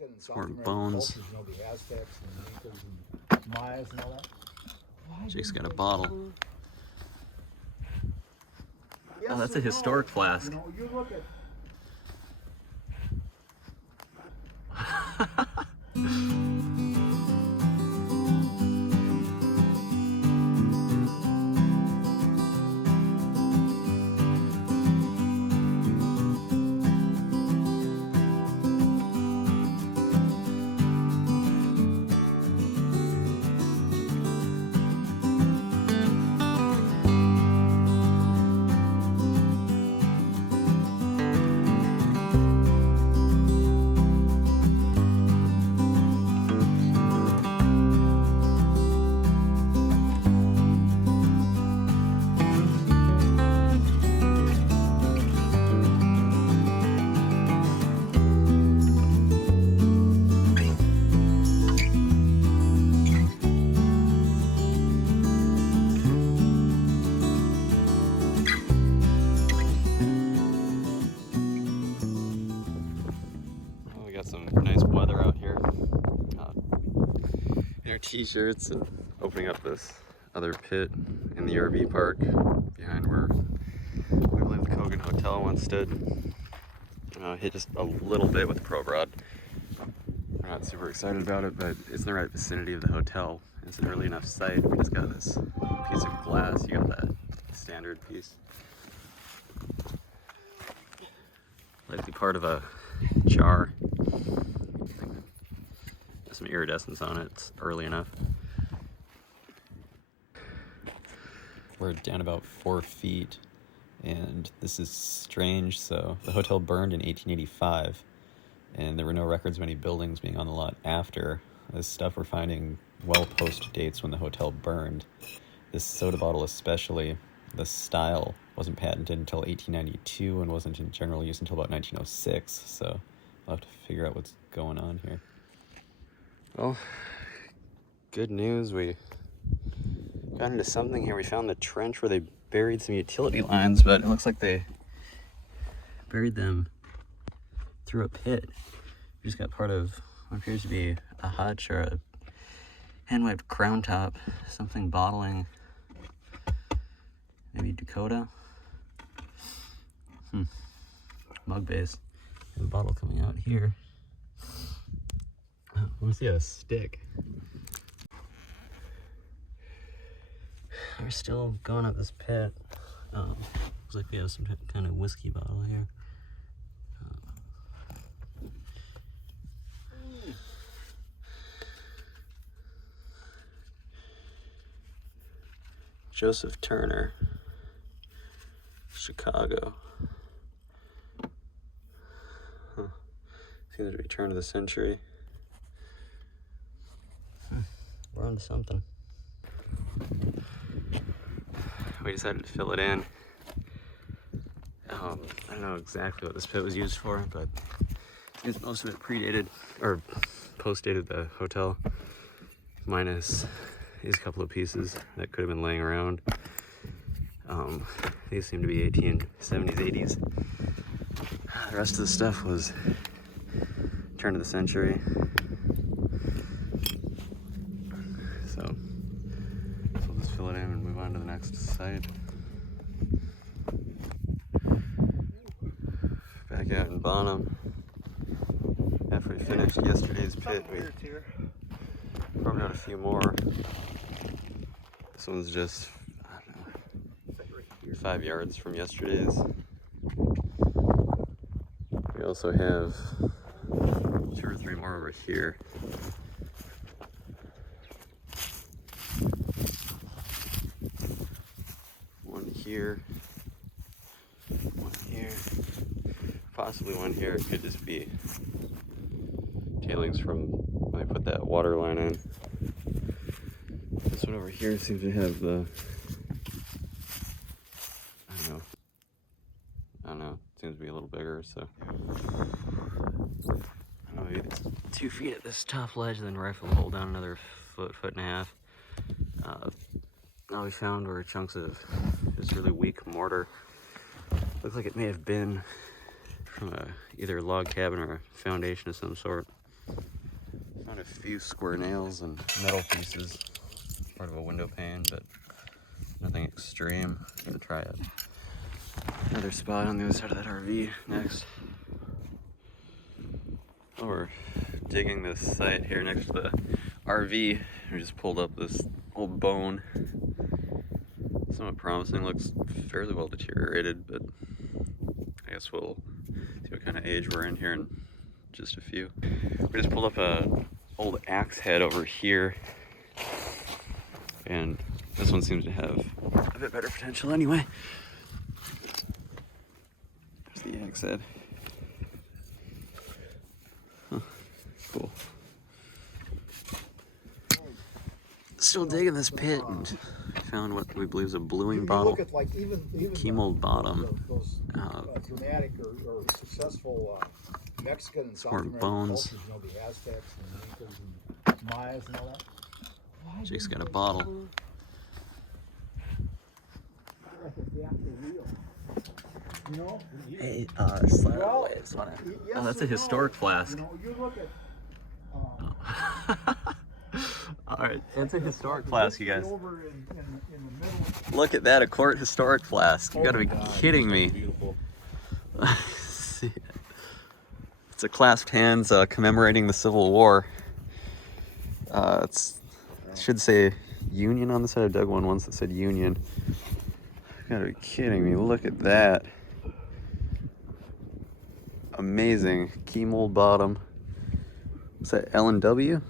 Mexican and South More American bones. cultures, you know, the Aztecs and the Incas and Mayas and all that. Jake's got a bottle. Oh, that's a historic flask. You know, you look at We got some nice weather out here. In our t-shirts and opening up this other pit in the RV park behind where we believe the Cogan Hotel once stood. Hit just a little bit with the Pro Rod. We're not super excited about it, but it's in the right vicinity of the hotel. It's an early enough site. We just got this piece of glass. You got that standard piece. Likely part of a jar. There's some iridescence on it. It's early enough. We're down about 4 feet, and this is strange. So the hotel burned in 1885, and there were no records of any buildings being on the lot after. This stuff we're finding well post dates when the hotel burned. This soda bottle especially, the style wasn't patented until 1892 and wasn't in general use until about 1906, so I'll have to figure out what's going on here. Well, good news, we got into something here. We found the trench where they buried some utility lines, but it looks like they buried them through a pit. We just got part of what appears to be a hutch or a hand-wiped crown top, something bottling, maybe Dakota. Mug base. There's a bottle coming out here. I want to see a stick. We're still going up this pit. Looks like we have some kind of whiskey bottle here. Joseph Turner, Chicago. Seems to be turn of the century. We're onto something. We decided to fill it in. I don't know exactly what this pit was used for, but most of it predated or post-dated the hotel, minus these couple of pieces that could have been laying around. These seem to be 1870s, 80s. The rest of the stuff was turn of the century. So we'll just fill it in and move on to the next site. Back out in Bon Homme. After we finished yesterday's pit, we probed out a few more. This one's just, I don't know, 5 yards from yesterday's. We also have 2 or 3 more over here. One here. One here. Possibly one here. It could just be tailings from when I put that water line in. This one over here seems to have the, I don't know, it seems to be a little bigger, so I don't know, maybe it's 2 feet at this top ledge, then rifle the hole down another foot and a half. All we found were chunks of this really weak mortar. Looks like it may have been from either a log cabin or a foundation of some sort. Found a few square nails and metal pieces, part of a window pane, but nothing extreme. I'm gonna try another spot on the other side of that RV next. Oh, we're digging this site here next to the RV. We just pulled up this old bone. Somewhat promising, looks fairly well deteriorated, but I guess we'll see what kind of age we're in here in just a few. We just pulled up a old axe head over here, and this one seems to have a bit better potential anyway. There's the axe head. Huh. Cool. Still digging this pit and found what we believe is a bluing bottle. Look at like even key mold bottom. those dramatic or successful Mexican and South more American bones. cultures, you know, the Aztecs and Incas and Mayas and all that. Jake's got a bottle. You know? Hey, slide Well, away. I just wanna... Yes Oh, that's a or no. historic flask. You know, you look at Alright, it's a historic flask, you guys. over in the middle. Look at that, a quart historic flask. You gotta be kidding me. Beautiful. See it. It's a clasped hands commemorating the Civil War. It should say Union on the side. I dug one once that said Union. You gotta be kidding me. Look at that. Amazing. Key mold bottom. Is that L&W?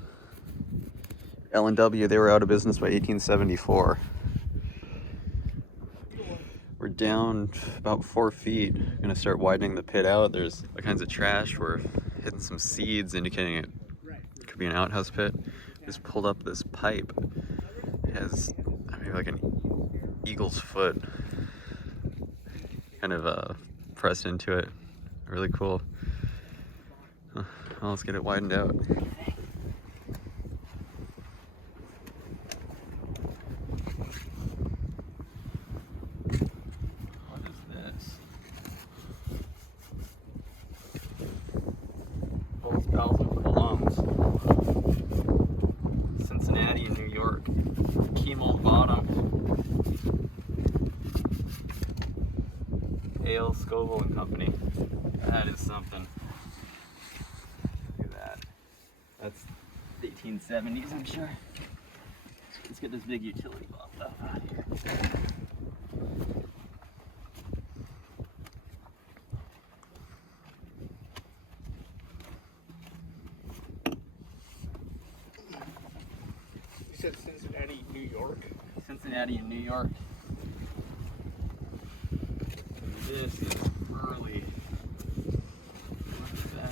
L&W, they were out of business by 1874. We're down about 4 feet. Gonna start widening the pit out. There's all kinds of trash. We're hitting some seeds indicating it could be an outhouse pit. Just pulled up this pipe. It has maybe like an eagle's foot kind of pressed into it. Really cool. Well, let's get it widened out. Cincinnati and New York. Key mold bottom. Ale, Scoville and Company. That is something. Look at that. That's the 1870s, I'm sure. Let's get this big utility bottle out of here. Cincinnati, New York. Cincinnati and New York. This is early. Look at that.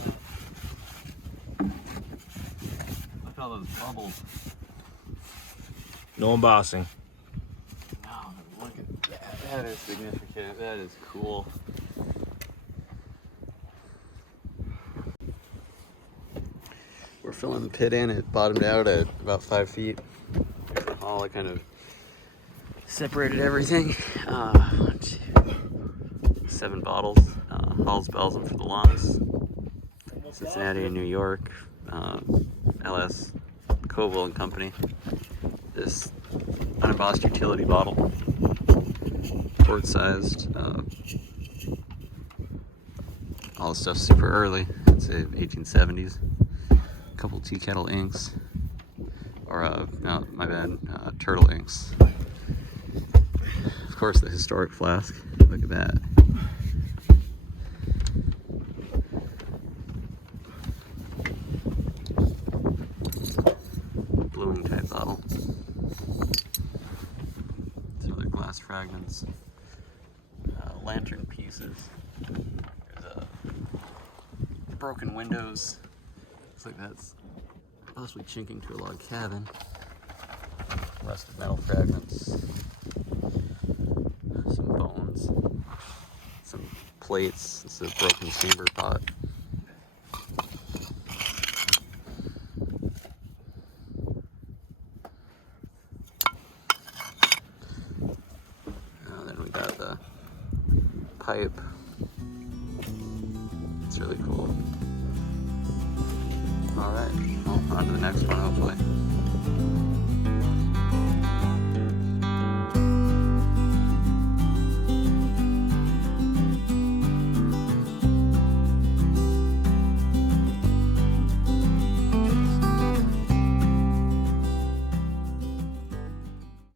Look at all those bubbles. No embossing. Wow, look at that. That is significant. That is cool. We're filling the pit in. It bottomed out at about 5 feet. Here's the hall. I kind of separated everything. 1, 2, 7 bottles. Hall's Belgium for the lungs. Cincinnati and New York. LS Coval and Company. This unembossed utility bottle. Quart sized. All the stuff's super early. I'd say 1870s. Couple tea kettle inks, or no, my bad, turtle inks. Of course, the historic flask. Look at that. Bluing type bottle. Some other glass fragments. Lantern pieces. There's broken windows. Looks like that's possibly chinking to a log cabin. Rusted metal fragments. Some bones. Some plates. This is a broken chamber pot. Then we got the pipe. It's really cool. All right. Well, on to the next one, hopefully.